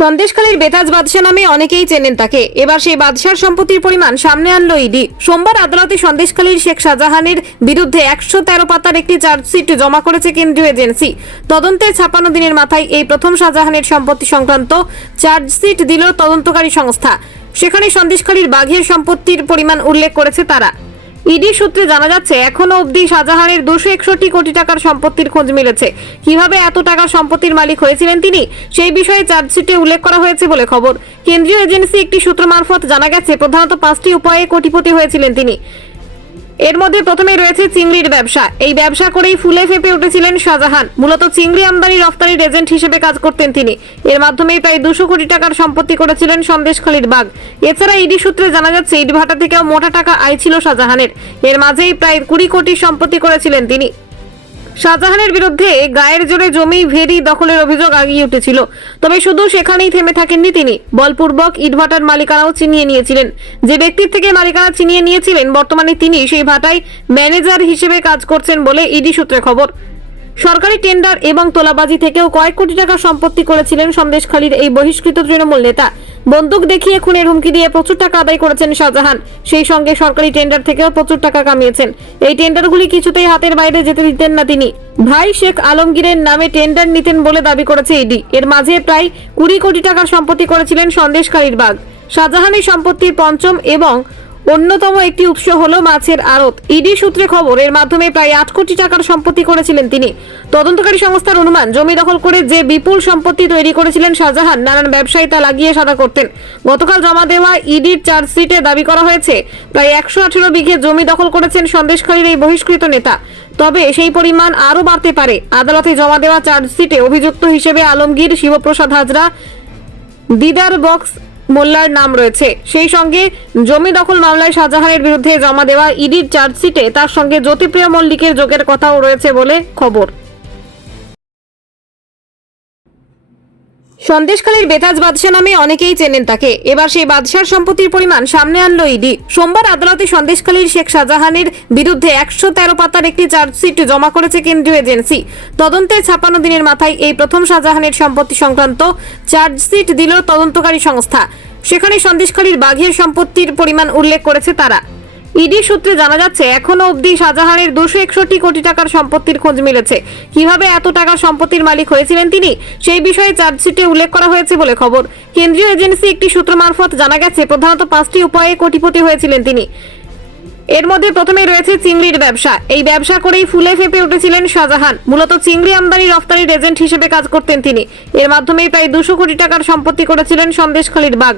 সন্দেশখালীর বেতাজ বাদশা নামে অনেকেই চেনেন তাকে। এবার সেই বাদশার সম্পত্তির পরিমাণ সামনে আনলো ইডি। সোমবার আদালতে সন্দেশখালীর শেখ শাহজাহানের বিরুদ্ধে একশো তেরো পাতার একটি চার্জশিট জমা করেছে কেন্দ্রীয় এজেন্সি। তদন্তের ছাপ্পান্ন দিনের মাথায় এই প্রথম শাহজাহানের সম্পত্তি সংক্রান্ত চার্জশিট দিল তদন্তকারী সংস্থা। সেখানে সন্দেশখালীর বাঘের সম্পত্তির পরিমাণ উল্লেখ করেছে তারা। ইডি সূত্রে জানা যাচ্ছে, এখনও অবধি শাহজাহানের দুশো একষট্টি কোটি টাকার সম্পত্তির খোঁজ মিলেছে। কীভাবে এত টাকার সম্পত্তির মালিক হয়েছিলেন তিনি, সেই বিষয়ে চার্জশিটে উল্লেখ করা হয়েছে বলে খবর। কেন্দ্রীয় এজেন্সি একটি সূত্র মারফত জানা গেছে, প্রধানত পাঁচটি উপায়ে কোটিপতি হয়েছিলেন তিনি। এর মধ্যে প্রথমেই রয়েছে চিংড়ির ব্যবসা। এই ব্যবসা করেই ফুলে ফেপে উঠেছিলেন শাহজাহান। মূলত চিংড়ি আমদানি রফতানির এজেন্ট হিসেবে কাজ করতেন তিনি। এর মাধ্যমেই প্রায় দুশো কোটি টাকার সম্পত্তি করেছিলেন সন্দেশখালীর বাঘ এছাড়া ইডি সূত্রে জানা যাচ্ছে, ইটভাটা থেকেও মোটা টাকা আয় ছিল শাহজাহানের। এর মাঝেই প্রায় কুড়ি কোটি সম্পত্তি করেছিলেন তিনি। শাহজাহানের বিরুদ্ধে গায়ের জোরে জমি ভেরি দখলের অভিযোগ আগিয়ে উঠেছিল। তবে শুধু সেখানেই থেমে থাকেননি তিনি। বলপূর্বক ইটভাটার মালিকানাও চিনিয়ে নিয়েছিলেন। যে ব্যক্তির থেকে মালিকানা চিনিয়ে নিয়েছিলেন, বর্তমানে তিনি সেই ভাটায় ম্যানেজার হিসেবে কাজ করছেন বলে ইডি সূত্রে খবর। সরকারি টেন্ডার এবং তোলাবাজি থেকেও কয়েক কোটি টাকা সম্পত্তি করেছিলেন সন্দেশখালীর এই বহিষ্কৃত তৃণমূল নেতা। বন্দুক দেখিয়ে খুনের হুমকি দিয়ে প্রচুর টাকা আদায় করেছেন শাহজাহান। সেই সঙ্গে সরকারি টেন্ডার থেকেও প্রচুর টাকা কামিয়েছেন। এই টেন্ডারগুলি কিছুতেই হাতের বাইরে যেতে দিতেন না তিনি। ভাই শেখ আলমগীরের নামে টেন্ডার নিতেন বলে দাবি করেছে ইডি। এর মাঝে প্রায় কুড়ি কোটি টাকার সম্পত্তি করেছিলেন সন্দেশখালীর বাগ শাহজাহানের সম্পত্তির পঞ্চম এবং অন্যতম একটি উৎস হলো মাছের আড়ত। ইডি সূত্রে খবর, এর মাধ্যমে প্রায় আট কোটি টাকার সম্পত্তি করেছিলেন তিনি। তদন্তকারী সংস্থার অনুমান, জমি দখল করে যে বিপুল সম্পত্তি তৈরি করেছিলেন শাহজাহান, নানান ব্যবসায়ী তা লাগিয়ে সাদা করতেন। গতকাল জমা দেওয়া ইডির চার্জশিটে দাবি করা হয়েছে, প্রায় একশো আঠেরো বিঘে জমি দখল করেছেন সন্দেশখালীর এই বহিষ্কৃত নেতা। তবে সেই পরিমাণ আরও বাড়তে পারে। আদালতে জমা দেওয়া চার্জশিটে অভিযুক্ত হিসেবে আলমগীর, শিবপ্রসাদ হাজরা, দিদার বক্স মোল্লার নাম রয়েছে। সেই সঙ্গে জমি দখল মামলায় শাহজাহানের বিরুদ্ধে জমা দেওয়া ইডির চার্জশিটে তার সঙ্গে জ্যোতিপ্রিয় মল্লিকের যোগের কথাও রয়েছে বলে খবর। সন্দেশখালীর বেতাজ বাদশা নামে অনেকেই চেনেন তাকে। এবার সেই বাদশার সম্পত্তির পরিমাণ সামনে আনলো ইডি। সোমবার আদালতে সন্দেশখালীর শেখ শাহজাহানের বিরুদ্ধে একশো তেরো পাতার একটি চার্জশিট জমা করেছে কেন্দ্রীয় এজেন্সি। তদন্তের ছাপ্পান্ন দিনের মাথায় এই প্রথম শাহজাহানের সম্পত্তি সংক্রান্ত চার্জশিট দিল তদন্তকারী সংস্থা। সেখানে সন্দেশখালীর বাঘের সম্পত্তির পরিমাণ উল্লেখ করেছে তারা। ইডি সূত্রে জানা যাচ্ছে, এখনও অবধি শাহজাহানের দুশো একষট্টি কোটি টাকার সম্পত্তির খোঁজ মিলেছে। কীভাবে এত টাকার সম্পত্তির মালিক হয়েছিলেন তিনি? সেই বিষয়ে চার্জশিটে উল্লেখ করা হয়েছে বলে খবর। কেন্দ্রীয় এজেন্সি একটি সূত্র মারফত জানা গেছে, প্রধানত পাঁচটি উপায়ে কোটিপতি হয়েছিলেন তিনি। এর মধ্যে প্রথমেই রয়েছে চিংড়ির ব্যবসা। এই ব্যবসা করেই ফুলে ফেপে উঠেছিলেন শাহজাহান। মূলত চিংড়ি আমদানি রফতানির এজেন্ট হিসেবে কাজ করতেন তিনি। এর মাধ্যমেই প্রায় দুশো কোটি টাকার সম্পত্তি করেছিলেন সন্দেশখালীর বাগ